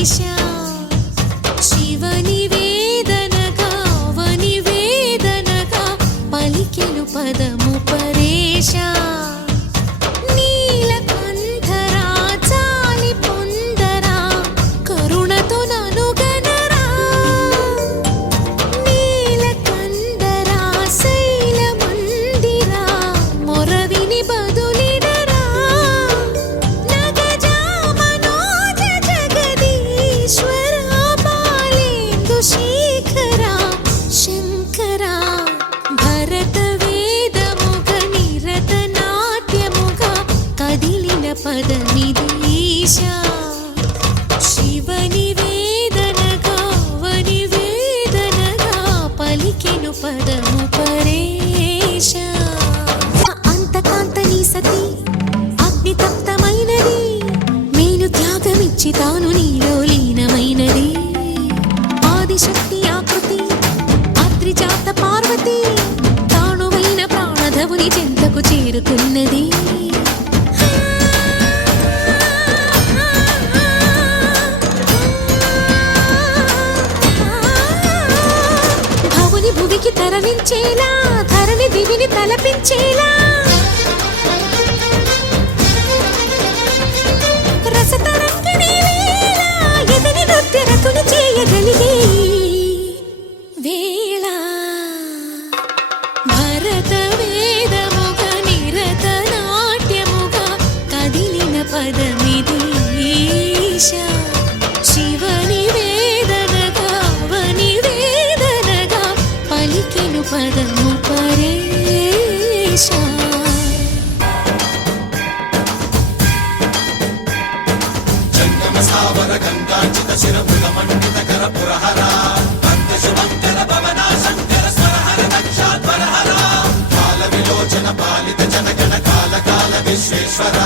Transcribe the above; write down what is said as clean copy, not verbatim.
ఈశా శివని వేదనగా వని వేదనగా పలికెను పదము పరేశా నీలకంఠరా చాలి పొందరా కరుణతో ననుగనరా నీలకంఠరా శైల మందిరా మొరవిని బదులినరా నగజా మనోజ జగదీశ్వరా బాలేందు శేఖరా శంకరా భరత వేదముగ నిరత నాట్యముగా కదిలిన పదమిది ఈశా శివని వేదనగా వని వేదనగా పలికెను పదము పరేశా అంతకాంత నీ సతి అగ్ని తప్తమైనది మేను త్యాగమిచ్చి తాను నీలో లీనమైనది ఆదిశక్తి ఆకృతి అత్రిజాత పార్వతి తానువైన ప్రాణధవుని చెంతకు చేరుతున్నది భవుని భువికి తరలించేలా ధరణి దివిని తలపించేలా రసతరంగిణి వేళ ఎదని నృత్యరతుని చేయగలిగే వేళ భరత వేదముగ నిరత నాట్యముగా కదిలిన పదమిది ఈశా శివని వేదనగా వని వేదనగా పలికెను పదము పరేశా సావర గంగాంచిత శిరమృగ మండిత కర పురహర అంత శుభంకర భవన శంకర స్వరహర దక్షాధ్వరహర కాల విలోచన పాలిత జనగణ కాల కాల విశ్వేశ్వర